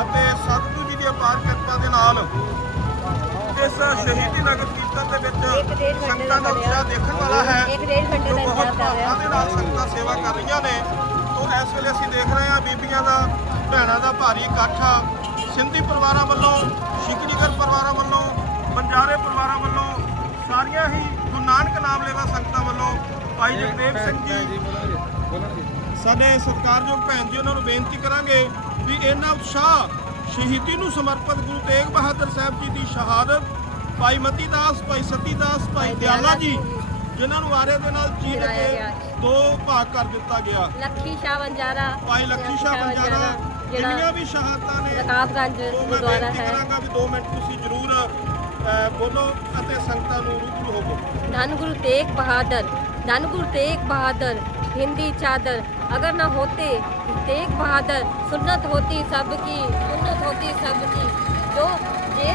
ਅਤੇ ਸਤਿਗੁਰੂ ਜੀ ਦੀ ਅਪਾਰ ਕਿਰਪਾ ਦੇ ਨਾਲ ਇਸ ਸ਼ਹੀਦੀ ਨਗਰ ਕੀਰਤਨ ਦੇ ਵਿੱਚ ਸੰਗਤਾਂ ਦਾ ਉਤਸ਼ਾਹ ਦੇਖਣ ਵਾਲਾ ਹੈ। ਇੱਕ ਡੇਢ ਘੰਟੇ ਜੋ ਦਾ ਬਹੁਤ ਭਾਵਨਾ ਦੇ ਨਾਲ ਸੰਗਤਾਂ ਸੇਵਾ ਕਰ ਰਹੀਆਂ ਨੇ। ਤੋਂ ਇਸ ਵੇਲੇ ਅਸੀਂ ਦੇਖ ਰਹੇ ਹਾਂ ਬੀਬੀਆਂ ਦਾ ਭੈਣਾਂ ਦਾ ਭਾਰੀ ਇਕੱਠ। ਆ ਸਿੰਧੀ ਪਰਿਵਾਰਾਂ ਵੱਲੋਂ ਸ਼ਿਕਰੀਗਰ ਪਰਿਵਾਰਾਂ ਵੱਲੋਂ ਬੰਜਾਰੇ ਪਰਿਵਾਰਾਂ ਵੱਲੋਂ ਸਾਰੀਆਂ ਹੀ ਗੁਰੂ ਨਾਨਕ ਨਾਮ ਲੈਵਾ ਸੰਗਤਾਂ ਵੱਲੋਂ ਭਾਈ ਜਗਦੇਵ ਸਿੰਘ ਜੀ। ਸਾਡੇ ਸਤਿਕਾਰਯੋਗ ਭੈਣ ਜੀ ਉਹਨਾਂ ਨੂੰ ਬੇਨਤੀ ਕਰਾਂਗੇ ਵੀ ਇਹਨਾਂ ਉਤਸ਼ਾਹ ਸ਼ਹੀਦੀ ਨੂੰ ਸਮਰਪਿਤ ਗੁਰੂ ਤੇਗ ਬਹਾਦਰ ਸਾਹਿਬ ਜੀ ਦੀ ਸ਼ਹਾਦਤ ਭਾਈ ਮਤੀ ਦਾਸ ਭਾਈ ਸਤੀ ਦਾਸ ਭਾਈ ਦਿਆਲਾ ਜੀ ਜਿਨ੍ਹਾਂ ਨੂੰ ਆਰੇ ਦੇ ਨਾਲ ਚੀਰ ਕੇ ਦੋ ਭਾਗ ਕਰ ਦਿੱਤਾ ਗਿਆ। ਲੱਖੀ ਸ਼ਾਹ ਵੰਜਾਰਾ ਭਾਈ ਲੱਖੀ ਸ਼ਾਹ ਵੰਜਾਰਾ ਜਿਹੜੀਆਂ ਵੀ ਸ਼ਹਾਦਤਾਂ ਨੇ ਰਕਾਬਗੰਜ ਗੁਰਦੁਆਰਾ ਹੈ ਕਰਾਂਗਾ ਵੀ 2 ਮਿੰਟ ਤੁਸੀਂ ਜ਼ਰੂਰ ਬੋਲੋ ਅਤੇ ਸੰਗਤਾਂ ਨੂੰ ਰੂਬਰੂ ਹੋਵੋ ਧੰਨ ਗੁਰੂ ਤੇਗ ਬਹਾਦਰ धन गुरु तेग बहादुर हिंदी चादर अगर न होते तेग बहादुर सुन्नत होती सबकी सुन्नत होती सबकी जो ये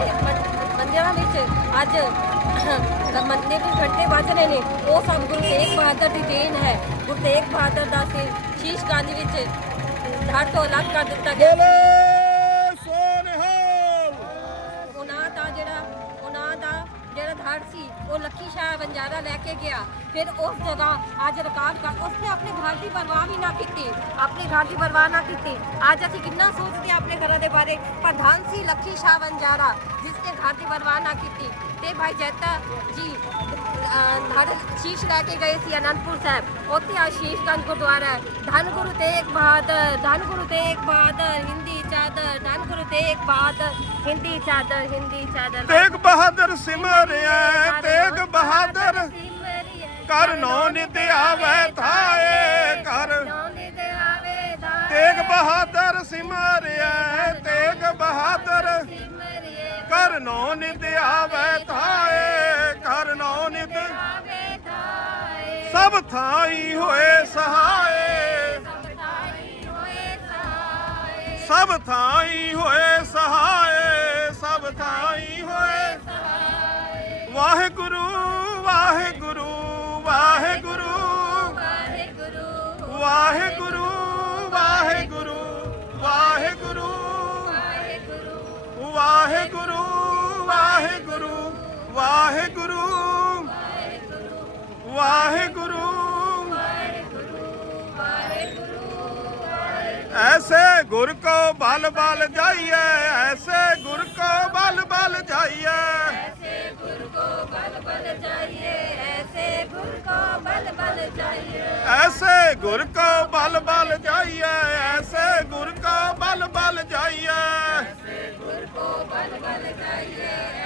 ਮੰਦਿਰਾਂ ਵਿੱਚ ਅੱਜ ਮੰਨੇ ਦੇ ਘੰਟੇ ਵੱਜ ਰਹੇ ਨੇ ਉਹ ਸਭ ਗੁਰੂ ਤੇਗ ਬਹਾਦਰ ਦੀ ਦੇਣ ਹੈ ਗੁਰੂ ਤੇਗ ਬਹਾਦਰ ਦਾ ਸਿਰ ਸ਼ੀਸ਼ ਗੰਜ ਵਿੱਚ ਧੜ ਤੋਂ ਅਲੱਗ ਕਰ ਦਿੱਤਾ ਗਿਆ ਉਹ ਲੱਕੀ ਸ਼ਾਹ ਵੰਜਾਰਾ ਲੈ ਕੇ ਗਿਆ। ਫਿਰ ਉਸ ਜਗ੍ਹਾ ਅੱਜ ਰਕਾਬ ਕਰ, ਉਸਨੇ ਆਪਣੇ ਘਰ ਦੀ ਪਰਵਾਹ ਵੀ ਨਾ ਕੀਤੀ, ਆਪਣੇ ਘਰ ਦੀ ਪਰਵਾਹ ਨਾ ਕੀਤੀ। ਅੱਜ ਅਸੀਂ ਕਿੰਨਾ ਸੋਚਦੇ ਹਾਂ ਆਪਣੇ ਘਰਾਂ ਦੇ ਬਾਰੇ। ਪ੍ਰਧਾਨ ਸੀ ਲੱਕੀ ਸ਼ਾਹ ਬੰਜਾਰਾ ਜਿਸ ਨੇ ਘਰ ਦੀ ਪਰਵਾਹ ਨਾ ਕੀਤੀ। ਤੇ ਭਾਈ ਜੈਤਾ ਜੀ ਧੜ ਸ਼ੀਸ਼ ਲੈ ਕੇ ਗਏ ਸੀ ਅਨੰਦਪੁਰ ਸਾਹਿਬ। ਉੱਥੇ ਆਸ਼ੀਸ਼ ਗੰਜ ਗੁਰਦੁਆਰਾ ਹੈ। ਧੰਨ ਗੁਰੂ ਤੇਗ ਬਹਾਦਰ, ਧਨ ਗੁਰੂ ਤੇਗ ਬਹਾਦਰ, ਹਿੰਦੀ ਚਾਦਰ, ਧੰਨ ਗੁਰੂ ਤੇਗ ਬਹਾਦਰ, ਹਿੰਦੀ ਚਾਦਰ ਹਿੰਦੀ ਚਾਦਰ। ਤੇਗ ਬਹਾਦਰ ਸਿਮਰਿਆ ਤੇਗ ਬਹਾਦਰ ਕਰ ਨੌ ਨਿਤ ਆਵੇ ਥਾਏ, ਕਰ। ਤੇਗ ਬਹਾਦਰ ਸਿਮਰਿਆ ਤੇਗ ਬਹਾਦਰ। ਕਰ ਨੌ ਨਿਤ ਆਵੇ ਥਾਏ, ਕਰ ਨੌ ਨਿਤ। ਸਭ ਥਾਈ ਹੋਏ ਸਹਾਏ। ਸਭ ਥਾਈ ਹੋਏ ਸਹਾਏ, ਸਭ ਥਾਈ ਹੋਏ। ਵਾਹਿਗੁਰੂ ਵਾਹਿਗੁਰੂ। ਵਾਹਿਗੁਰੂ। ਵਾਹਿਗੁਰੂ। ਐਸੇ ਗੁਰ ਕੋ ਬਲ ਬਲ ਜਾਈਏ ਐਸੇ ਗੁਰ ਕੋ ਬਲ ਬਲ ਜਾਈਏ ਐਸੇ ਗੁਰ ਕੋ ਬਲ ਬਲ ਜਾਈਏ ਐਸੇ ਗੁਰ ਕੋ ਬਲ ਬਲ ਜਾਈਏ ਐਸੇ ਗੁਰ ਕੋ ਬਲ ਬਲ ਜਾਈਏ ਐਸੇ ਗੁਰ ਕੋ ਬਲ ਬਲ ਜਾਈਏ ਜਾਈਏ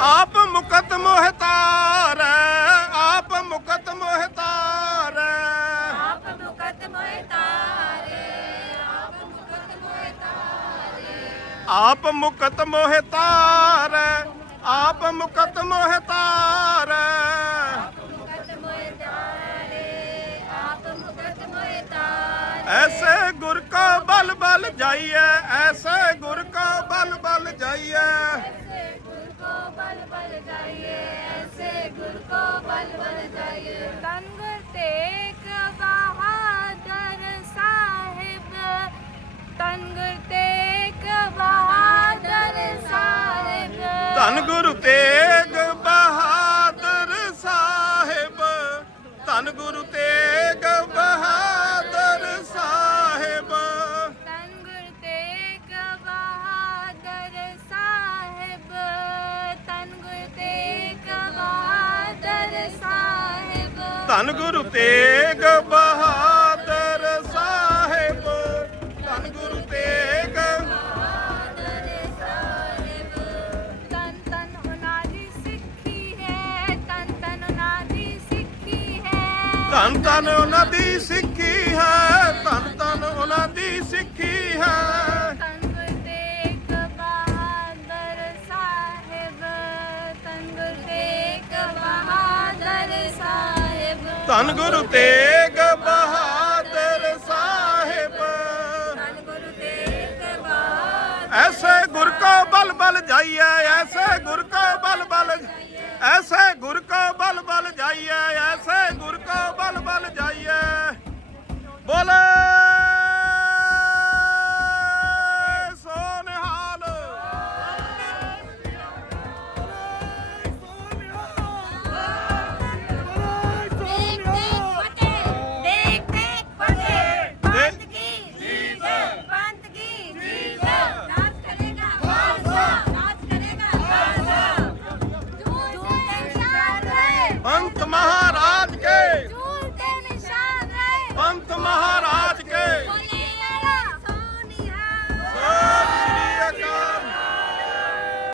ਆਪ ਮੁਕਤ ਮੋਹਤਾਰ ਆਪ ਮੁਕਤ ਮੋਹਤਾਰ ਆਪ ਮੁਕਤ ਮੋਹਤਾਰ ਆਪ ਮੁਕਤ ਮੋਹਤਾਰ ਆਪ ਮੁਕਤ ਮੋਹਤਾਰ ਆਪ ਮੁਕਤ ਮੋਹਤਾਰ ਐਸੇ ਗੁਰ ਕਾ ਬਲ ਬਲ ਜਾਈਏ ਐਸੇ ਗੁਰ ਕਾ ਬਲ ਬਲ ਜਾਈਏ जाइए ऐसे गुर को बल बन जाइए संग तेग बहादुर साहिब तंग तेग बहादुर साहिब धन गुरु तेग बहादुर साहिब धन गुरु तेग ਧੰਨ ਗੁਰੂ ਤੇਗ ਬਹਾਦਰ ਸਾਹਿਬ। ਧੰਨ ਗੁਰੂ ਤੇਗ ਤਨ ਤਨ ਉਹਨਾਂ ਦੀ ਸਿੱਖੀ ਹੈ ਤਨ ਤਨ ਉਹਨਾਂ ਦੀ ਸਿੱਖੀ ਹੈ। ਧੰਨ ਧੰਨ ਉਹਨਾਂ ਦੀ ਸਿੱਖੀ ਧੰਨ ਗੁਰੂ ਤੇਗ ਬਹਾਦਰ ਸਾਹਿਬ। ਤਨ ਗੁਰੂ ਤੇਗ ਬਹਾਦਰ ਐਸੇ ਗੁਰ ਕੋ ਬਲ ਬਲ ਜਾਈਏ